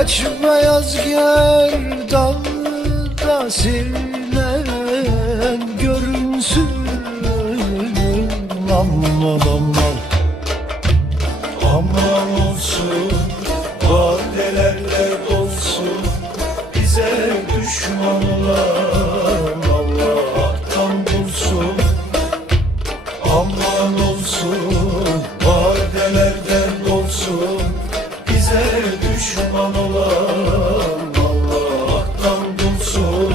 Aç beyaz gerdanda sirlen görünsün. Aman aman, aman olsun, vadelerle dolsun. Bize düşman olan Allah'tan bulsun. Aman olsun, vadelerden dolsun. Bize düşman olan Allah'tan bulsun.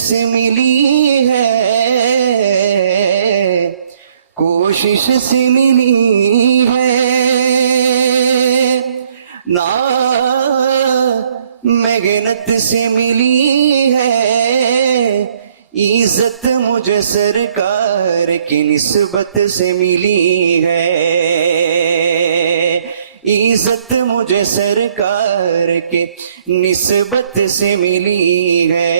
سے ملی ہے کوشش سے ملی ہے نا محنت سے ملی ہے عزت مجھے سرکار کی نسبت سے ملی ہے عزت مجھے سرکار کی نسبت سے ملی ہے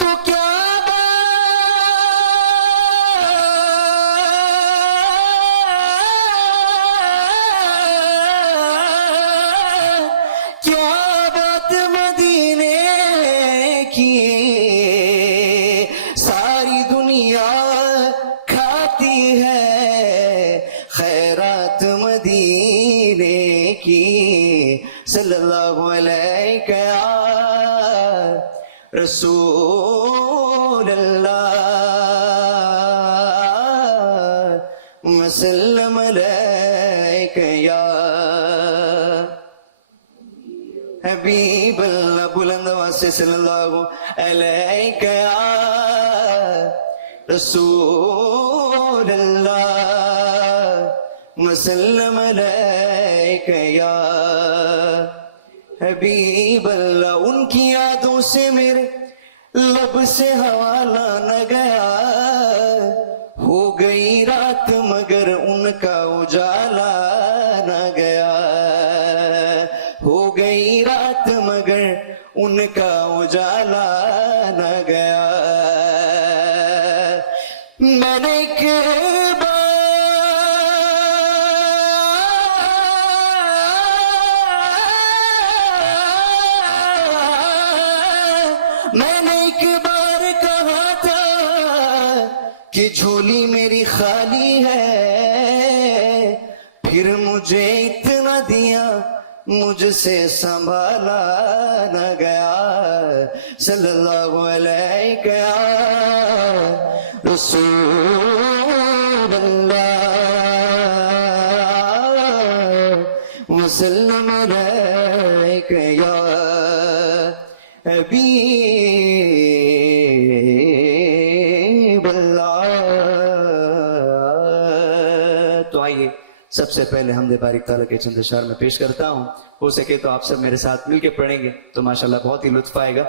تو کیا بات مدینے کی ساری دنیا کھاتی ہے خیرات مدینے کی صلی اللہ علیہ یا رسول اللہ وسلم علیک یا حبیب اللہ بلند آواز سے صلی اللہ علیہ یا رسول اللہ وسلم علیہ یا حبیب اللہ ان کی یادوں سے میرے لب سے حوالہ نہ گیا ہو گئی رات مگر ان کا اجالا نہ گیا ہو گئی رات مگر ان کا اجالا نہ گیا میں نے ایک بار کہا تھا کہ جھولی میری خالی ہے پھر مجھے اتنا دیا مجھ سے سنبھالا نہ گیا صلی اللہ علیہ یا رسول اللہ وسلم علیہ یا حبیب اللہ تو آئیے سب سے پہلے حمد باری تعالیٰ کے چند اشعار میں پیش کرتا ہوں ہو سکے تو آپ سب میرے ساتھ مل کے پڑھیں گے تو ماشاءاللہ بہت ہی لطف آئے گا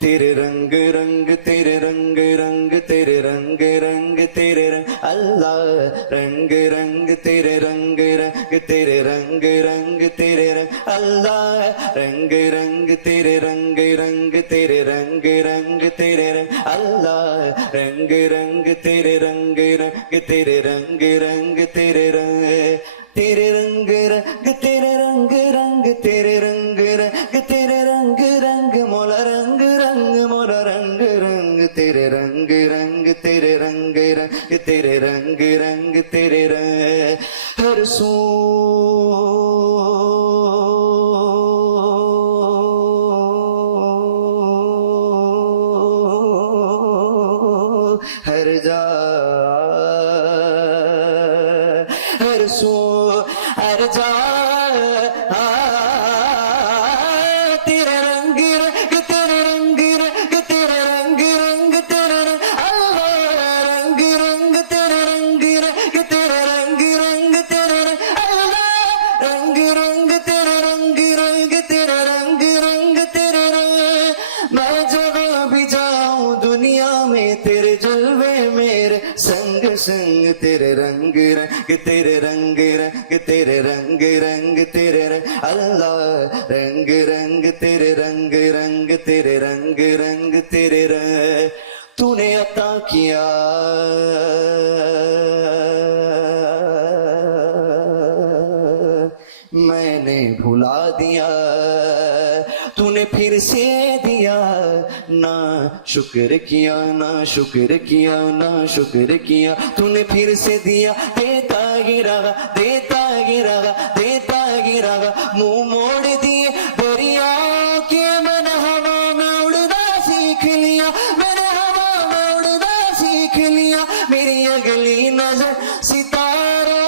تیرے رنگ رنگ تیرے رنگ رنگ تیرے رنگ رنگ تیرے رنگ اللہ رنگ رنگ تیرے رنگ رنگ تیرے رنگ رنگ تیرے رنگ اللہ رنگ رنگ تیرے رنگ رنگ تیرے رنگ رنگ تیرے رنگ اللہ رنگ رنگ تیرے رنگ رنگ تیرے رنگ رنگ تیرے رنگ تیرے رنگ رنگ تیرے رنگ رنگ تیرے رنگ رنگ تیرے رنگ رنگ مولا رنگ رنگ مولا رنگ رنگ تیرے رنگ رنگ تیرے رنگ رنگ تیرے رنگ رنگ تیرے رنگ ہر سو ہر جا ہر سو ہر جا تیرے رنگ رنگ تیرے رنگ رنگ تیرے رنگ رنگ تیرے رنگ اللہ رنگ رنگ تیرے رنگ رنگ تیرے رنگ رنگ تیرے رنگ اللہ رنگ رنگ تیرے رنگ رنگ تیرے رنگ رنگ تیرے رنگ میں جہاں بھی جاؤں دنیا میں تیرے جلوے میرے سنگ سنگ تیرے رنگ رنگ تیرے رنگ رنگ تیرے رنگ رنگ تیرے رنگ اللہ رنگ رنگ تیرے رنگ رنگ تیرے رنگ رنگ تیرے رنگ تو نے عطا کیا میں نے بھلا دیا تو نے پھر سے دیا نہ شکر کیا نہ شکر کیا نہ شکر کیا تو نے پھر سے دیا دیتا گرا دیتا گرا دیتا گرا منہ موڑ دیے دریا کے میں نے ہوا میں اڑنا سیکھ لیا میں نے ہوا میں اڑنا سیکھ لیا میری اگلی نظر ستاروں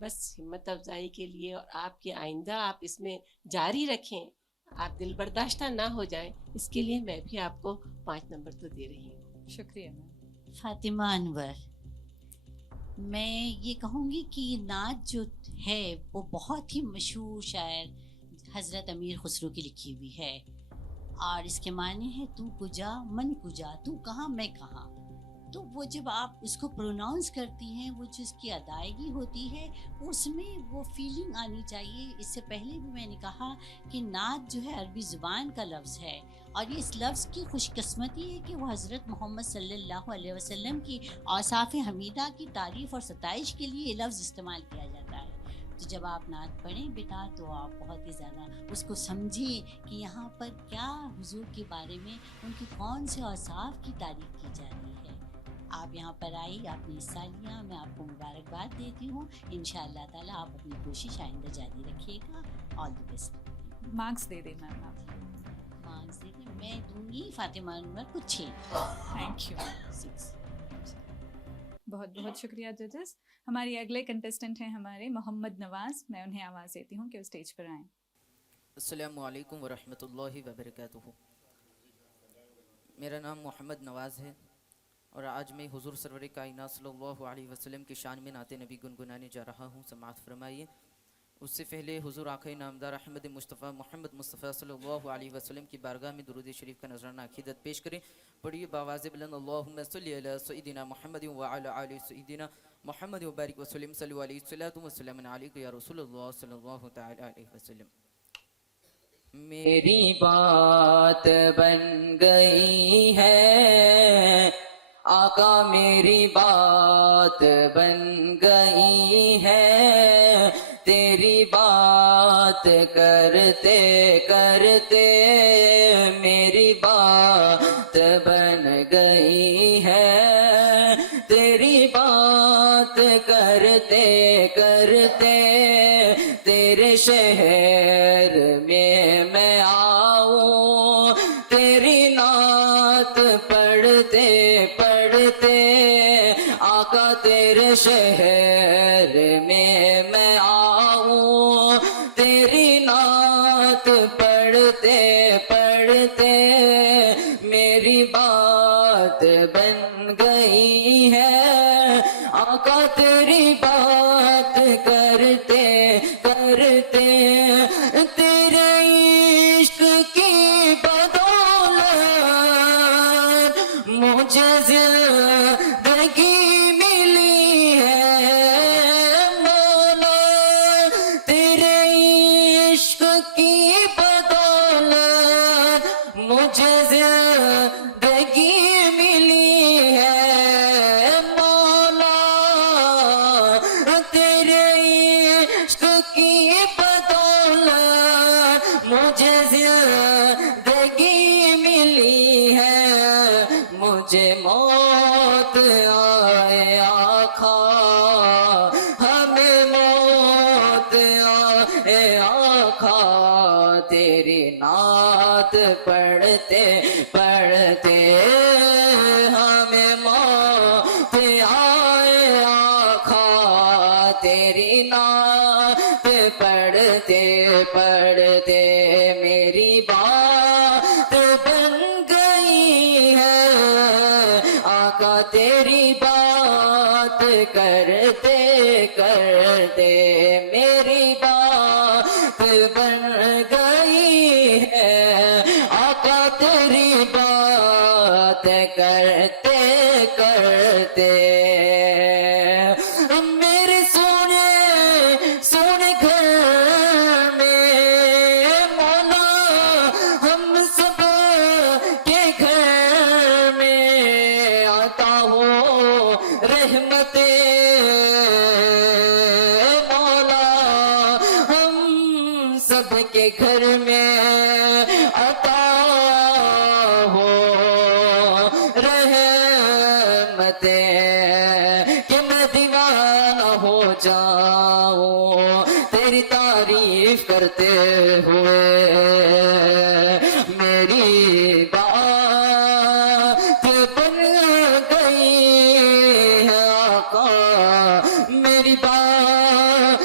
بس ہمت افزائی کے لیے اور آپ کے آئندہ آپ اس میں جاری رکھیں, آپ دل برداشتہ نہ ہو جائیں, اس کے لیے میں بھی آپ کو 5 نمبر تو دے رہی ہوں. شکریہ میم. فاطمہ انور, میں یہ کہوں گی کہ یہ نعت جو ہے وہ بہت ہی مشہور شاعر حضرت امیر خسرو کی لکھی ہوئی ہے, اور اس کے معنی ہے تو کجا من کجا, تو کہاں میں کہاں. تو وہ جب آپ اس کو پروناؤنس کرتی ہیں, وہ جو اس کی ادائیگی ہوتی ہے اس میں وہ فیلنگ آنی چاہیے. اس سے پہلے بھی میں نے کہا کہ نعت جو ہے عربی زبان کا لفظ ہے, اور یہ اس لفظ کی خوش قسمتی ہے کہ وہ حضرت محمد صلی اللہ علیہ وسلم کی اوصاف حمیدہ کی تعریف اور ستائش کے لیے یہ لفظ استعمال کیا جاتا ہے. تو جب آپ نعت پڑھیں بیٹا تو آپ بہت ہی زیادہ اس کو سمجھیں کہ یہاں پر کیا حضور کے بارے میں ان کی کون سے اوصاف کی تعریف کی جا رہی ہے. آپ یہاں پر آئی, آپ نے حصہ لیا, میں آپ کو مبارکباد دیتی ہوں. انشاءاللہ تعالیٰ آپ اپنی کوشش آئندہ جاری رکھیے گا. آل دی بیسٹ. مارکس دے دیں میم آپ. مارکس دے دیں, میں دوں گی فاطمہ انور کو 6. Thank you. 6. بہت بہت شکریہ ججز. ہماری اگلے کنٹیسٹنٹ ہیں ہمارے محمد نواز. میں انہیں آواز دیتی ہوں کہ وہ اسٹیج پر آئیں. السلام علیکم ورحمۃ اللہ وبرکاتہ. میرا نام محمد نواز ہے اور آج میں حضور سرور کائنات صلی اللہ علیہ وسلم کی شان میں نعت نبی گنگنانے جا رہا ہوں. سماعت فرمائیے. اس سے پہلے حضور آقا نامدار احمد مصطفیٰ محمد مصطفیٰ صلی اللہ علیہ وسلم کی بارگاہ میں درود شریف کا نذرانہ عقیدت پیش کریں. پڑھیے باواز بلند اللہم صلی علی سیدنا محمد وعلی آل سیدنا محمد وبارک وسلم. صلی علیہ الصلاۃ والسلام علیک یا رسول اللہ صلی اللہ تعالی علیہ وسلم. میری بات بن گئی ہے آقا, میری بات بن گئی ہے, تیری بات کرتے کرتے میری بات بن گئی ہے, تیری بات کرتے کرتے تیرے شہر میں آؤں, تیری نعت پڑھتے پڑھتے آقا تیرے شہر میں آؤں, تیری نعت پڑھتے پڑھتے میری بات بن گئی ہے آقا, تیری بات کرتے کرتے تیرے عشق کی بدولت مجھے زندگی ملی ہے مولا, تیرے عشق کی بدولت مجھے زندگی ملی ہے مولا, تیرے عشق کی بدولت مجھے زندگی ملی ہے. مجھے موت آئے آقا, ہمیں موت آئے آقا, تیری نعت پڑھتے پڑھتے ہمیں موت آئے آقا, تیری نعت پڑھتے پڑھتے میری بات بن گئی ہے آقا, تیری بات کرتے کرتے میری بات بن گئی ہے آقا, تیری بات کرتے کرتے میرے سونے سونے گھر میں مولا, ہم سب کے گھر میں آتا ہو رحمتیں مولا, ہم سب کے گھر میں عطا ہو رحمتیں, کہ میں دیوانہ ہو جاؤں تیری تعریف کرتے ہوئے. میری بات بن گئی ہے آقا, میری بات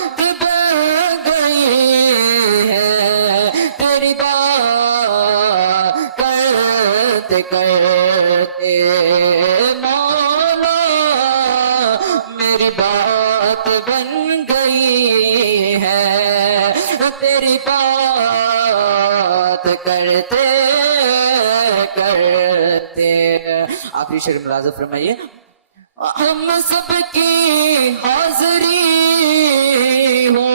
مولا میری بات بن گئی ہے، تیری بات کرتے کرتے آخری شعر ملاحظہ فرمائیے، ہم سب کی حاضری ہو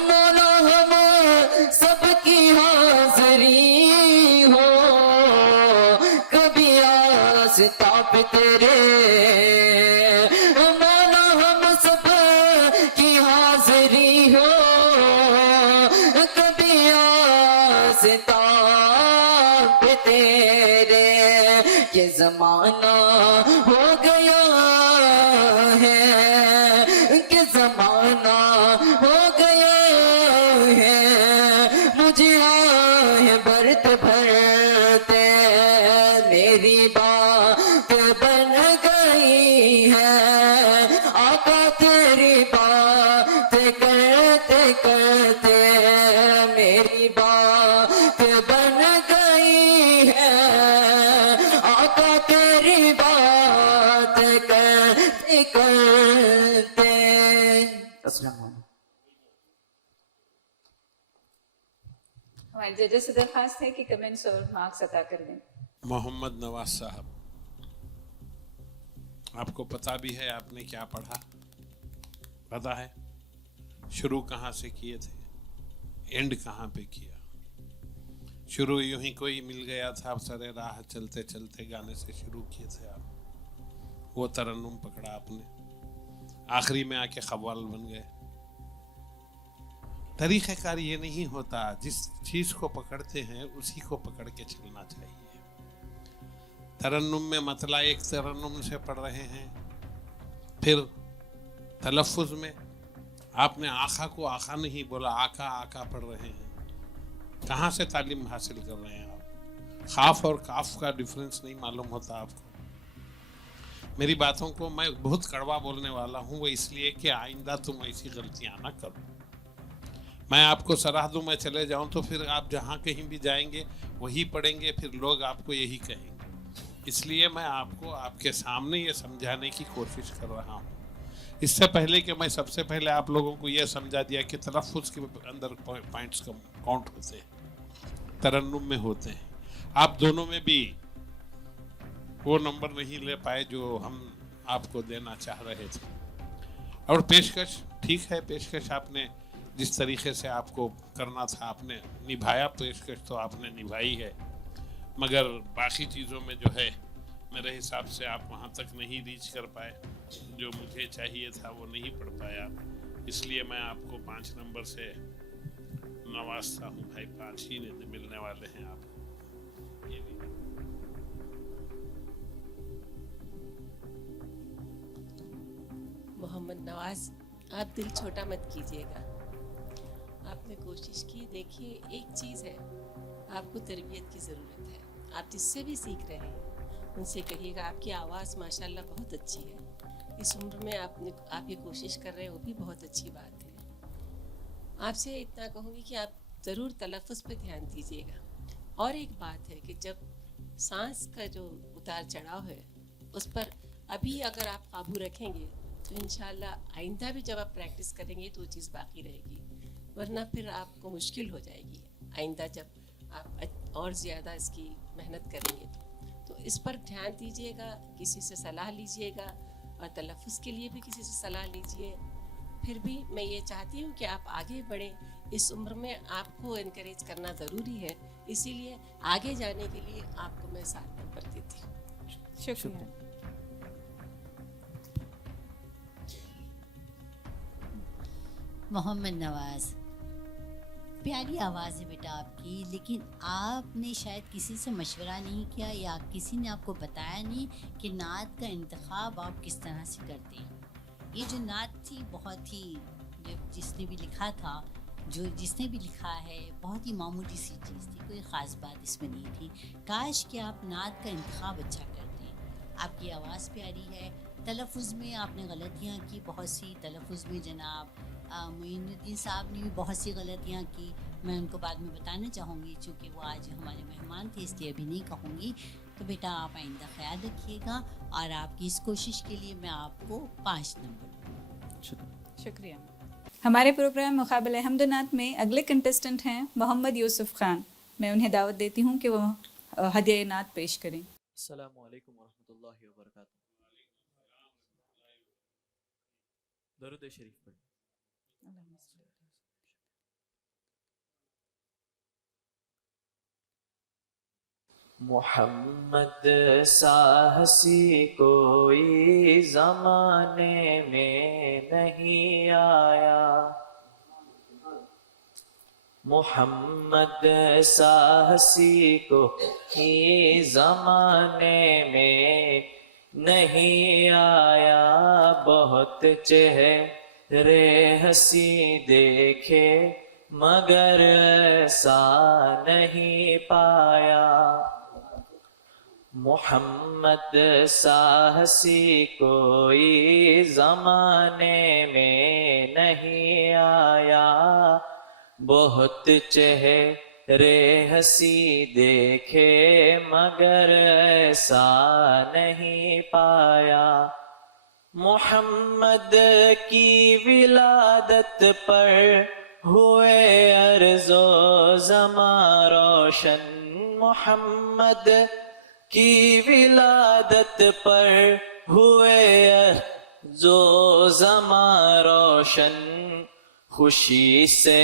مولا، ہم سب کی حاضری ہو، کبھی آستا پہ تیرے مولا، ہم سب کی حاضری ہو، کبھی آستا پہ تیرے، یہ زمانہ ہو گیا ہے کہ زمانہ ہو گیا ہے، مجھے آہ برت بھرتے میری بات بن گئی ہے، آقا تیری بات کرتے کرتے میری بات بن گئی ہے، آقا تیری بات کرتے کرتے۔ السلام علیکم۔ ہمارے ججز سے درخواست ہے کہ کمنٹس اور مارکس عطا کر دیں۔ محمد نواز صاحب، آپ کو پتا بھی ہے آپ نے کیا پڑھا؟ پتا ہے شروع کہاں سے کیے تھے، اینڈ کہاں پہ کیا؟ شروع یوں ہی کوئی مل گیا تھا سر راہ چلتے چلتے، گانے سے شروع کیے تھے آپ، وہ ترنم پکڑا آپ نے، آخری میں آ کے قوال بن گئے۔ طریقہ کار یہ نہیں ہوتا، جس چیز کو پکڑتے ہیں اسی کو پکڑ کے چلنا چاہیے۔ ترنم میں مطلع ایک ترنم سے پڑھ رہے ہیں، پھر تلفظ میں آپ نے آقا کو آقا نہیں بولا، آقا آقا پڑھ رہے ہیں۔ کہاں سے تعلیم حاصل کر رہے ہیں آپ؟ خاف اور کاف کا ڈیفرنس نہیں معلوم ہوتا آپ کو؟ میری باتوں کو میں بہت کڑوا بولنے والا ہوں، وہ اس لیے کہ آئندہ تم ایسی غلطیاں نہ کرو۔ میں آپ کو صلاح دوں، میں چلے جاؤں تو پھر آپ جہاں کہیں بھی جائیں گے وہی پڑھیں گے، پھر لوگ آپ کو یہی کہیں گے۔ اس لیے میں آپ کو آپ کے سامنے یہ سمجھانے کی کوشش کر رہا ہوں، اس سے پہلے کہ میں سب سے پہلے آپ لوگوں کو یہ سمجھا دیا کہ تلفظ کے اندر پوائنٹس کاؤنٹ ہوتے ہیں، ترنم میں ہوتے ہیں۔ آپ دونوں میں بھی وہ نمبر نہیں لے پائے جو ہم آپ کو دینا چاہ رہے تھے، اور پیشکش ٹھیک ہے، پیشکش آپ نے جس طریقے سے آپ کو کرنا تھا آپ نے نبھایا، پیشکش تو آپ نے نبھائی ہے، مگر باقی چیزوں میں جو ہے میرے حساب سے آپ وہاں تک نہیں ریچ کر پائے، جو مجھے چاہیے تھا وہ نہیں پڑھ پایا، اس لیے میں آپ کو 5 نمبر سے نوازتا ہوں بھائی، 5 ہی ملنے والے ہیں آپ کو۔ یہ بھی محمد نواز، آپ دل چھوٹا مت کیجیے گا، آپ نے کوشش کی۔ دیکھیے ایک چیز ہے، آپ کو تربیت کی ضرورت ہے، آپ جس سے بھی سیکھ رہے ہیں ان سے کہیے گا آپ کی آواز ماشاءاللہ بہت اچھی ہے، اس عمر میں آپ یہ کوشش کر رہے ہیں، وہ بھی بہت اچھی بات ہے۔ آپ سے اتنا کہوں گی کہ آپ ضرور تلفظ پہ دھیان دیجیے گا، اور ایک بات ہے کہ جب سانس کا جو اتار چڑھاؤ ہے اس پر ابھی اگر آپ قابو رکھیں گے تو انشاءاللہ آئندہ بھی جب آپ پریکٹس کریں گے تو وہ چیز باقی رہے گی، ورنہ پھر آپ کو مشکل ہو جائے گی آئندہ جب آپ اور زیادہ اس کی محنت کریں گے تو اس پر دھیان دیجیے گا، کسی سے صلاح لیجیے گا، اور تلفظ کے لیے بھی کسی سے صلاح لیجیے۔ پھر بھی میں یہ چاہتی ہوں کہ آپ آگے بڑھیں، اس عمر میں آپ کو انکریج کرنا ضروری ہے، اسی لیے آگے جانے کے لیے آپ کو میں 7 نمبر دیتی ہوں۔ شکریہ۔ محمد نواز، پیاری آواز ہے بیٹا آپ کی، لیکن آپ نے شاید کسی سے مشورہ نہیں کیا یا کسی نے آپ کو بتایا نہیں کہ نعت کا انتخاب آپ کس طرح سے کرتے ہیں۔ یہ جو نعت تھی بہت ہی، جس نے بھی لکھا تھا، جس نے بھی لکھا ہے، بہت ہی معمولی سی چیز تھی، کوئی خاص بات اس میں نہیں تھی۔ کاش کہ آپ نعت کا انتخاب اچھا کرتے ہیں۔ آپ کی آواز پیاری ہے، تلفظ میں آپ نے غلطیاں کی بہت سی، تلفظ میں جناب معین الدین صاحب نے بھی بہت سی غلطیاں کی، میں ان کو بعد میں بتانا چاہوں گی، چونکہ وہ آج ہمارے مہمان تھے اس لیے ابھی نہیں کہوں گی، تو بیٹا آپ آئندہ خیال رکھیے گا، اور آپ کی اس کوشش کے لیے میں آپ کو 5 نمبر۔ شکریہ۔ ہمارے پروگرام مقابل حمد و نعت میں اگلے کنٹسٹنٹ ہیں محمد یوسف خان۔ میں انہیں دعوت دیتی ہوں کہ وہ ہدیہ نعت پیش کریں۔ السلام علیکم ورحمۃ اللہ وبرکاتہ۔ درود شریف پڑھیں۔ محمد سا ہنسی کوئی زمانے میں نہیں آیا، محمد سا ہنسی کوئی زمانے میں نہیں آیا، بہت چہرے ہنسی دیکھے مگر ایسا نہیں پایا، محمد سا ہنسی کوئی زمانے میں نہیں آیا، بہت چہرے ہنسی دیکھے مگر ایسا نہیں پایا، محمد کی ولادت پر ہوئے ارض و زماں روشن، محمد کی ولادت پر ہوئے ارض و زماں روشن، خوشی سے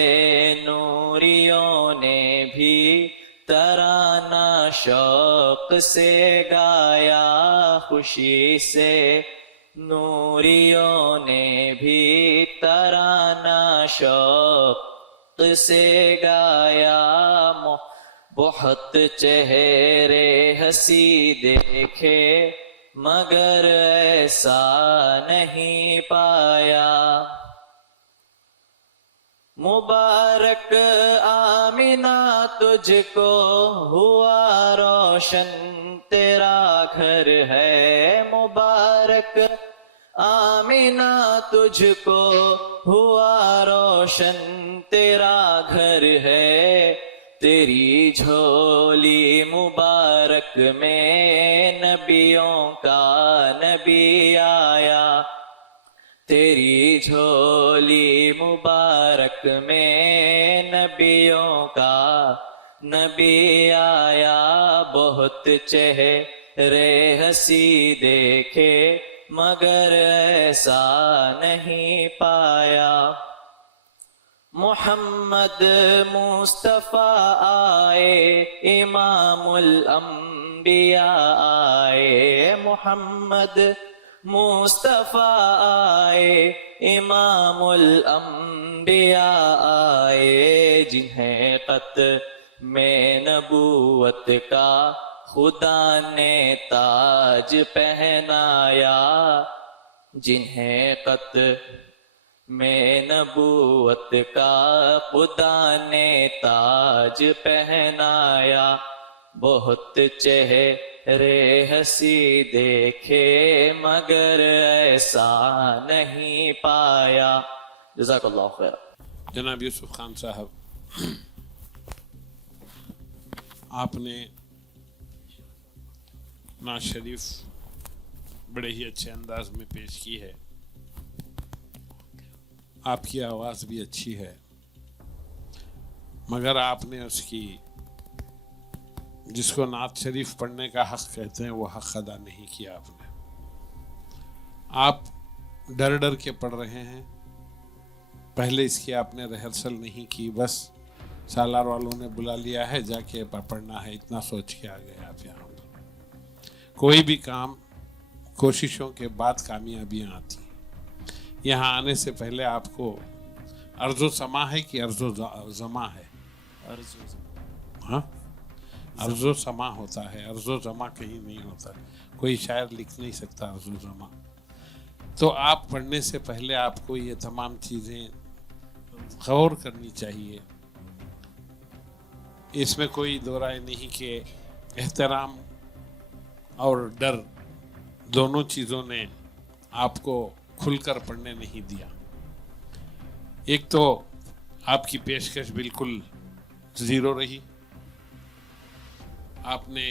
نوریوں نے بھی ترانہ شوق سے گایا، خوشی سے نوریوں نے بھی ترانہ شوق سے گایا، بہت چہرے ہنسی دیکھے مگر ایسا نہیں پایا، مبارک آمنہ تجھ کو ہوا روشن تیرا گھر ہے، مبارک آمنہ تجھ کو ہوا روشن تیرا گھر ہے، تیری جھولی مبارک میں نبیوں کا نبی آیا، تیری جھولی مبارک میں نبیوں کا نبی آیا، بہت چہرے ہنسی دیکھے مگر ایسا نہیں پایا، محمد مصطفیٰ آئے امام الانبیاء آئے، محمد مصطفیٰ آئے امام الانبیاء آئے، جنہیں ختم نبوت کا خدا نے تاج پہنایا، جنہیں ختم نبوت کا خدا نے تاج پہنایا، بہت چہرے ہنسی دیکھے مگر ایسا نہیں پایا۔ جزاک اللہ خیر۔ جناب یوسف خان صاحب، آپ نے نعت شریف بڑے ہی اچھے انداز میں پیش کی ہے، آپ کی آواز بھی اچھی ہے، مگر آپ نے اس کی جس کو نعت شریف پڑھنے کا حق کہتے ہیں وہ حق ادا نہیں کیا آپ نے۔ آپ ڈر ڈر کے پڑھ رہے ہیں، پہلے اس کی آپ نے ریہرسل نہیں کی، بس سالار والوں نے بلا لیا ہے جا کے پڑھنا ہے، اتنا سوچ کے آ گئے آپ یہاں پر۔ کوئی بھی کام کوششوں کے بعد کامیابیاں آتی ہیں، یہاں آنے سے پہلے آپ کو ارض و سما ہے کہ ارض و زما ہے؟ ہاں، ارض و سما ہوتا ہے، ارض و زما کہیں نہیں ہوتا، کوئی شاعر لکھ نہیں سکتا ارض و زما۔ تو آپ پڑھنے سے پہلے آپ کو یہ تمام چیزیں غور کرنی چاہیے، اس میں کوئی دو رائے نہیں کہ احترام اور ڈر دونوں چیزوں نے آپ کو کھل کر پڑھنے نہیں دیا۔ ایک تو آپ کی پیشکش بالکل زیرو رہی، آپ نے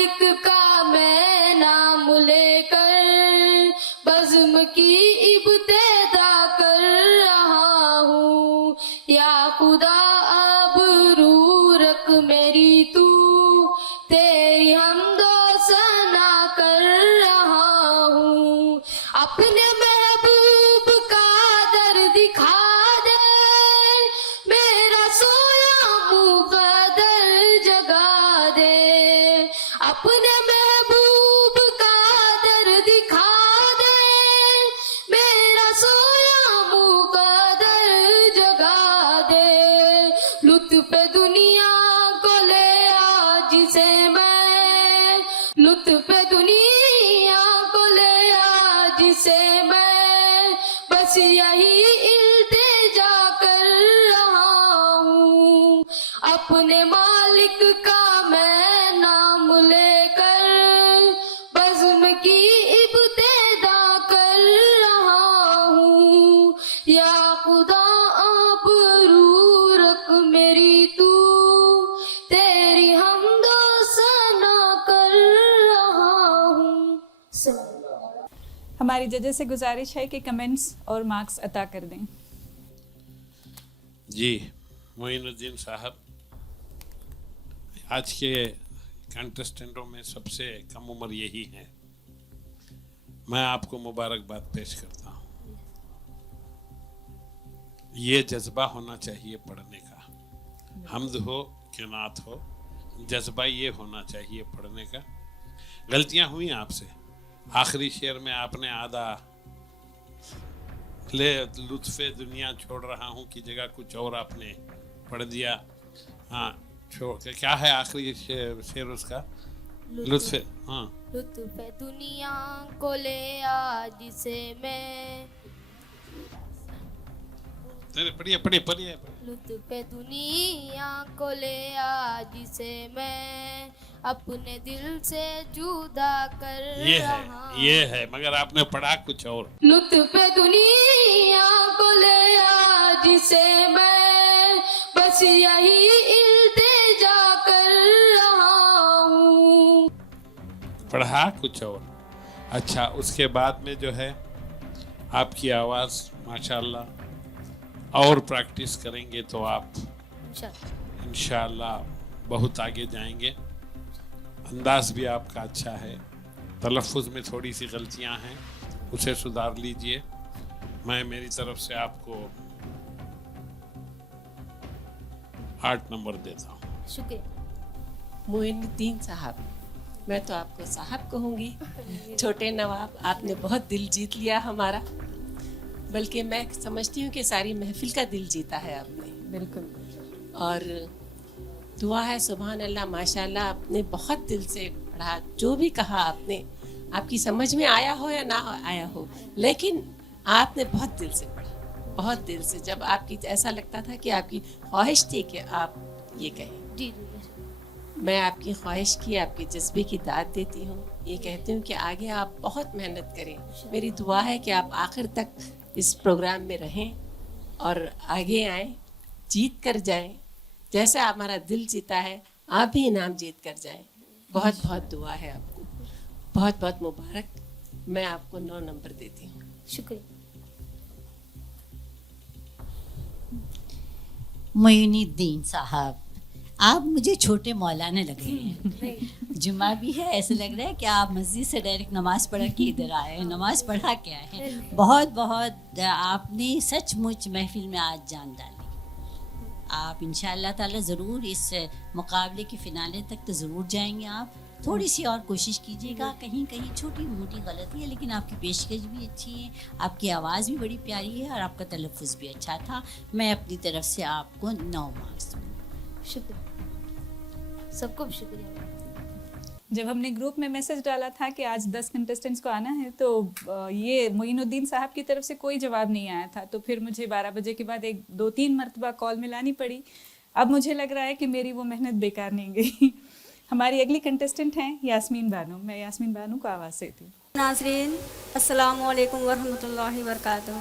مالک کا میں نام لے کر بزم کی ابتدا کر رہا ہوں. یا خدا ابرو رکھ میری تو تیری حمد و ثنا کر رہا ہوں. اپنے محبوب کا در دکھا دے میرا سویا مقدر جگا دے. اپنے محبوب کا در دکھا دے میرا سویا مقدر جگا دے. لطف دنیا کو لے آج سے میں لطف دنیا کو لے آج سے میں بس یہی التجا کر رہا ہوں. اپنے مالک کا میں نام لے کر بزم کی ابتدا کر رہا ہوں. یا خدا ابرو رکھ میری تو تیری حمد و ثنا کر رہا ہوں. ہماری ججز سے گزارش ہے کہ کمنٹس اور مارکس عطا کر دیں. جی معین الدین صاحب آج کے کنٹسٹنٹوں میں سب سے کم عمر یہی ہیں. میں آپ کو مبارکباد پیش کرتا ہوں. یہ جذبہ ہونا چاہیے پڑھنے کا. حمد ہو کہ نعت ہو, جذبہ یہ ہونا چاہیے پڑھنے کا. غلطیاں ہوئیں آپ سے. آخری شعر میں آپ نے آدھا لے لطف دنیا چھوڑ رہا ہوں کی جگہ کچھ اور آپ نے پڑھ دیا. ہاں کیا ہے آخری شعر اس کا؟ لطف ہاں لطف دنیا کو لے آج سے میں پڑھیے. لطف دنیا کو لے آج سے میں اپنے دل سے جدا کر رہا. یہ ہے مگر آپ نے پڑھا کچھ اور. لطف دنیا کو لے آج سے میں بس یہی التجا کر رہا ہوں. پڑھا کچھ اور. اچھا اس کے بعد میں جو ہے آپ کی آواز ماشاءاللہ اور پریکٹس کریں گے تو آپ انشاءاللہ بہت آگے جائیں گے. انداز بھی آپ کا اچھا ہے. تلفظ میں تھوڑی سی غلطیاں ہیں, اسے سدھار لیجئے. میں میری طرف سے آپ کو 8 نمبر دیتا ہوں. شکریہ. معین الدین صاحب, میں تو آپ کو صاحب کہوں گی. چھوٹے نواب, آپ نے بہت دل جیت لیا ہمارا. بلکہ میں سمجھتی ہوں کہ ساری محفل کا دل جیتا ہے آپ نے. بالکل. اور دعا ہے سبحان اللہ ماشاء اللہ, آپ نے بہت دل سے پڑھا. جو بھی کہا آپ نے, آپ کی سمجھ میں آیا ہو یا نہ آیا ہو, لیکن آپ نے بہت دل سے پڑھا, بہت دل سے. جب آپ کی ایسا لگتا تھا کہ آپ کی خواہش تھی کہ آپ یہ کہیں. میں آپ کی خواہش کی, آپ کے جذبے کی داد دیتی ہوں. یہ کہتی ہوں کہ آگے آپ بہت محنت کریں. میری دعا ہے کہ آپ آخر تک اس پروگرام میں رہیں اور آگے آئیں, جیت کر جائیں. جیسا ہمارا دل جیتا ہے آپ بھی انعام جیت کر جائیں. بہت بہت دعا ہے آپ کو. بہت بہت مبارک. میں آپ کو 9 نمبر دیتی ہوں. شکریہ. معین الدین صاحب, آپ مجھے چھوٹے مولانا لگ رہے ہیں. جمعہ بھی ہے, ایسے لگ رہا ہے کہ آپ مسجد سے ڈائریکٹ نماز پڑھ کے ادھر آئے ہیں, نماز پڑھا کے آئے ہیں. بہت بہت آپ نے سچ مچ محفل میں آج جان ڈالی. آپ انشاءاللہ تعالی ضرور اس مقابلے کے فنالے تک تو ضرور جائیں گے. آپ تھوڑی سی اور کوشش کیجیے گا, کہیں کہیں چھوٹی موٹی غلطی ہے لیکن آپ کی پیشکش بھی اچھی ہے, آپ کی آواز بھی بڑی پیاری ہے اور آپ کا تلفظ بھی اچھا تھا. میں اپنی طرف سے آپ کو 9 مارکس دوں. شکریہ. سب کو شکریہ. جب ہم نے گروپ میں میسج ڈالا تھا کہ آج 10 کنٹسٹنٹس کو آنا ہے تو یہ معین الدین صاحب کی طرف سے کوئی جواب نہیں آیا تھا. تو پھر مجھے 12 بجے کے بعد 2-3 مرتبہ کال ملانی پڑی. اب مجھے لگ رہا ہے کہ میری وہ محنت بیکار نہیں گئی. ہماری اگلی کنٹسٹنٹ ہیں یاسمین بانو. میں یاسمین بانو کو آواز دیتی ہوں. ناظرین السلام علیکم ورحمۃ اللہ وبرکاتہ.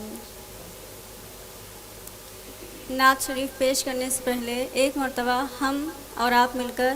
نعت شریف پیش کرنے سے پہلے ایک مرتبہ ہم اور آپ مل کر